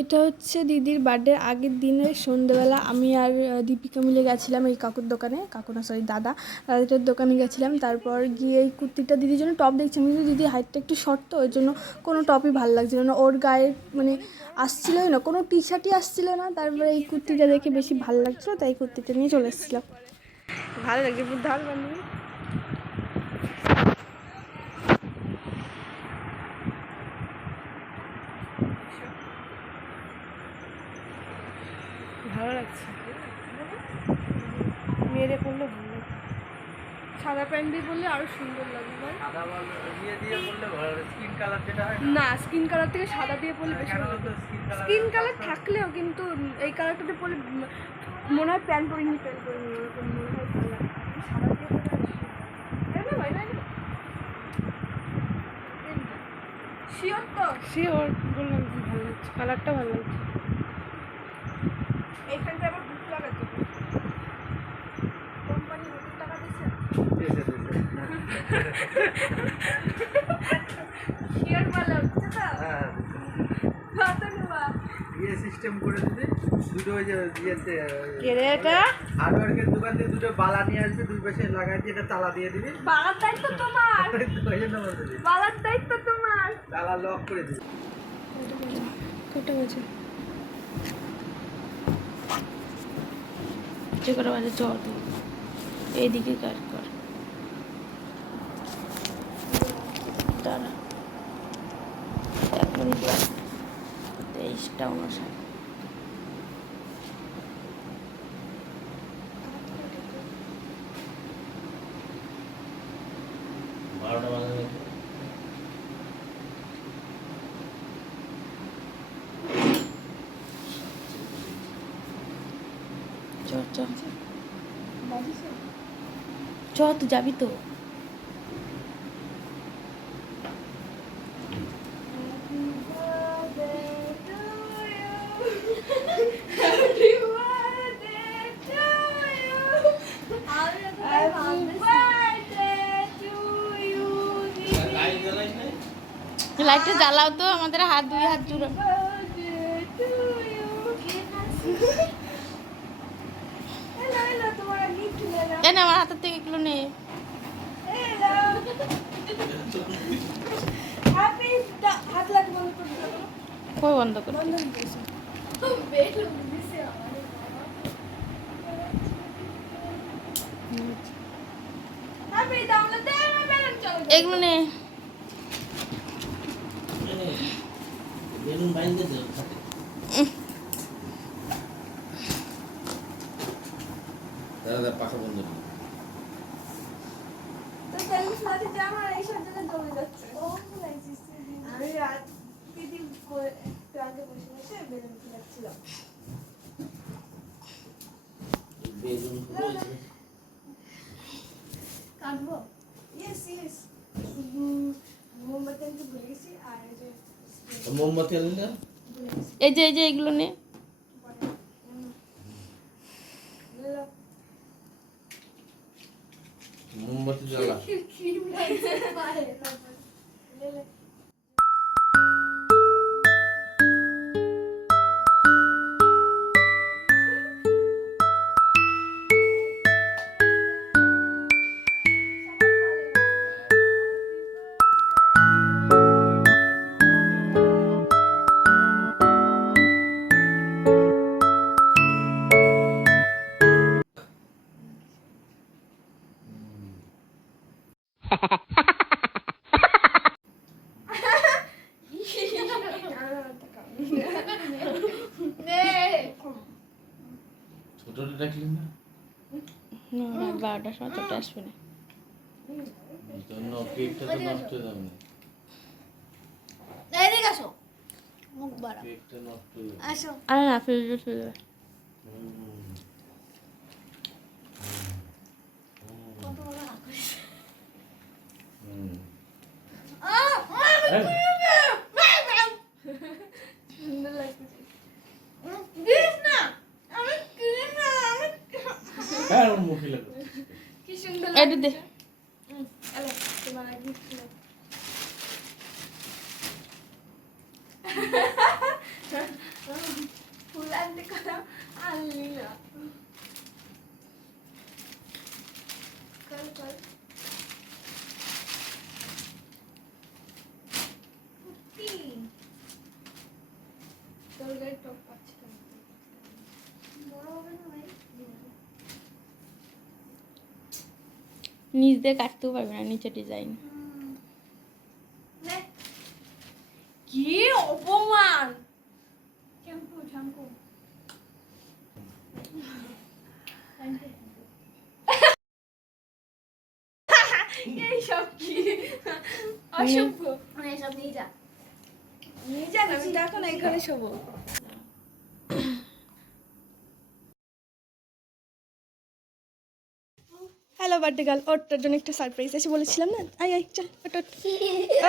এটা হচ্ছে দিদির বার্থডের আগের দিনের সন্ধ্যেবেলা আমি আর দীপিকা মিলে গেছিলাম এই কাকুর দোকানে, কাকু না সরি দাদাটার দোকানে গেছিলাম। তারপর গিয়ে এই কুর্তিটা দিদির জন্য টপ দেখছিলাম, কিন্তু দিদি হাইটটা একটু শর্ট, তো ওই জন্য কোনো টপই ভালো লাগছিলো না, ওর গায়ে মানে আসছিলোই না, কোনো টি শার্টই আসছিলো না। তারপরে এই কুর্তিটা দেখে বেশি ভালো লাগছিলো, তাই এই কুর্তিটা নিয়ে চলে এসেছিলাম। ভালো লাগছে বুদ্ধার বান্ধবী। ভালো লাগছে, মেরে পড়লে ভালো লাগছে, সাদা প্যান্ট দিয়ে পরলে আরো সুন্দর লাগবে ভাই। সাদা দিয়ে দিয়ে পরলে ভালো লাগে, স্কিন কালার যেটা হয় না, স্কিন কালার থেকে সাদা দিয়ে পরলে বেশি ভালো লাগে। স্কিন কালার থাকলেও কিন্তু এই কালারটাতে পরলে মনে হয় প্যান্ট পরিনি ওরকম মনে হয় ভালো লাগে। সাদা দিয়ে পরলে ভাই না শিওর তো, শিওর বললাম ভালো লাগছে, কালারটা ভালো লাগছে। এইখানটা আবার বুক লাগাতে হবে, কোম্পানি নতুন টাকা দিচ্ছে শিওর ভালো হচ্ছে তো। হ্যাঁ কত নেবা ইয়ে সিস্টেম করে দিতে, দুটো ওই যে ইয়েতে কেরে এটা হার্ডওয়্যারের দোকান থেকে দুটো বালা নিয়ে আসবে, দুই পাশে লাগাই দিয়ে এটা তালা দিয়ে দিবি। বালার দায়িত্ব তোমার, ওই জন্য বলতে দিবি বালার দায়িত্ব তোমার। তালা লক করে দিবি। কটা বাজে? যে কটা বাজে চল এইদিকে কাট কর, দাঁড়া 1 মিনিট বাকি, 23:59। চ তুই যাবি তো? লাইটটা জ্বালাও তো, আমাদের হাত দুই হাত জুড়ে। কেন আমার হাতের থেকে এগুলো নেই, কই বন্ধ করে এগুলো নেই। বেলুন বাইন্দে দে হাতে, দাদা পাখা বন্ধ কর। আমি রাত দিদি আগে বসে বসে বেলুন খেলাচ্ছিলাম। বেলুন কাটবো? ইয়েস ইয়েস, মোমবাতি আনতে ভুলে গেছি, আর মোমবাতি আনলি না? এই যে এগুলো নে, মোমবাতি জ্বালা। ছোটটা ডাকলি না? 12টার সময় চলে আসবে না। জন্য কেকটা তো নষ্ট হয়ে যাবে না, এদিকে আসো, মুখ বাড়া, কেকটা নষ্ট হয়ে যাবে। আসো। আরে না, ফ্রিজে ফেলে দেবে। কত বড় আকাশ! সুন্দর লাগছে। দিস না, আমি কিনে না, আমি হ্যাঁ মুখে লাগবে। কি সুন্দর এটা দে। লাগছে। হ্যালো, তোমার গিফট ছিল। তরকারি টক পাচ্ছি না। নিচ দিয়ে কাটতেও পারবে না, নিচে ডিজাইন। কি অপমান! শ্যাম্পু শ্যাম্পু এইসব কি অসভ্য। এসব নিয়ে যা। নিয়ে যান, আমি তো এখন এখানে শোবো। হ্যালো বার্থডে গার্ল, ওর তোর জন্য একটা সারপ্রাইজ আছে বলেছিলাম না। আয় আয় চল, ওঠ ওঠ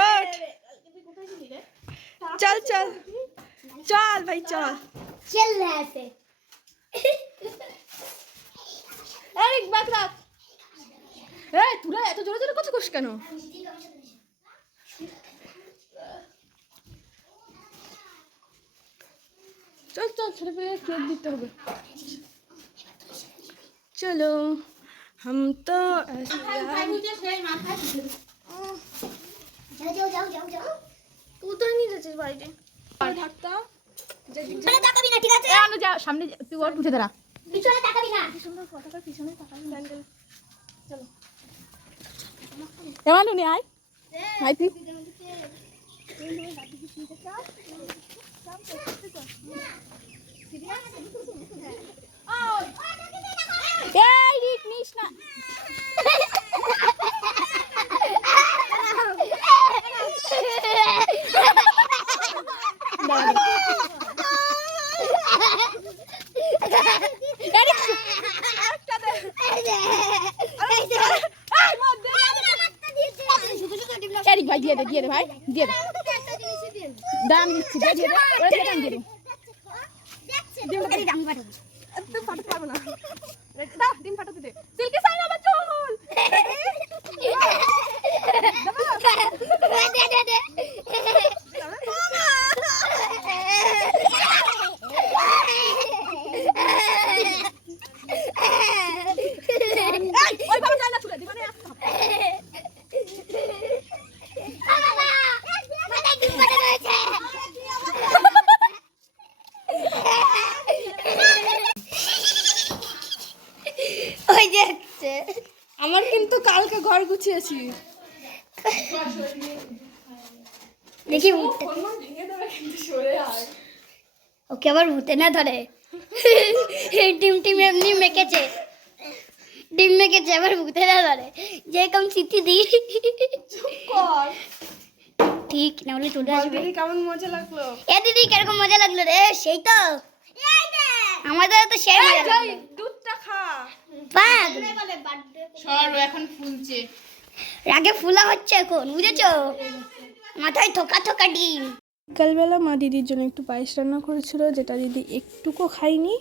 ওঠ। চল চল চল ভাই চল। चल रहा है আরে বাদ রাখ। এই তোরা এত জোরে জোরে কথা কইস কেন? চল চল, ছোট করে কেক দিতে হবে। চলো हम तो ऐसे जाओ जाओ जाओ जाओ तू तो नहीं যাচ্ছিস বাড়িতে থাকতা পিছনে তাকাবি না ঠিক আছে আমরা যা সামনে তুই ওর উঠে দাঁড়া। পিছনে তাকাবি না সুন্দর পতাকার পিছনে তাকাবি স্যান্ডেল। চলো এমন নি আয় আয় তুই। এই রিক নিস না। এরিক ভাই দিয়ে দে ভাই দিয়ে দে। দাম দিচ্ছি দিয়ে দে ওরা দিয়ে দাম দিয়ে দে। তুই ফাটাতে পারবো না। দাও ডিম ফাটাতে দে। সিল্কি সাইন আমার চুল। ওই বাবা চাই না চুলে দিবা না। ওই দেখছে আমার কিন্তু কালকে ঘর গুছিয়েছি। দেখি ভূত ভেঙে দেবে কিন্তু সরে আয়। ওকে আবার ভূতে না ধরে ডিম টিম এমনি মেকেছে ডিম মেকেছে আবার ভূতে না ধরে যে কম স্মৃতি দিই কর ঠিক না হলে চলে আসবে দিদি কেমন মজা লাগলো? এ দিদি কিরকম মজা লাগলো রে সেই তো আমাদের তো সেই মজা যাই লাগলো দুধটা খা। পাগ সর ও এখন ফুলছে। রাগে ফুলা হচ্ছে এখন বুঝেছো মাথায় থোকা থোকা ডিম বিকালবেলা মা দিদির জন্য একটু পায়েস রান্না করেছিল, যেটা দিদি একটুকু খাইনি।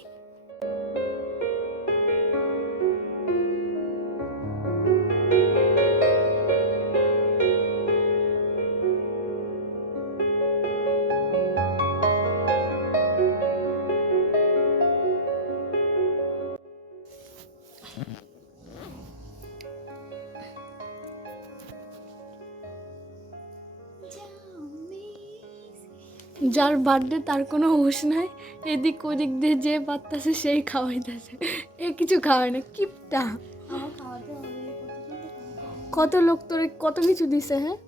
যার বার্থডে তার কোনো হুঁশ নাই, এদিক ওদিক দিয়ে যে পারতাছে সেই খাওয়াইতেছে, এ কিছু খাওয়ায় না কিপটা। কত লোক তোরে কত কিছু দিছে। হ্যাঁ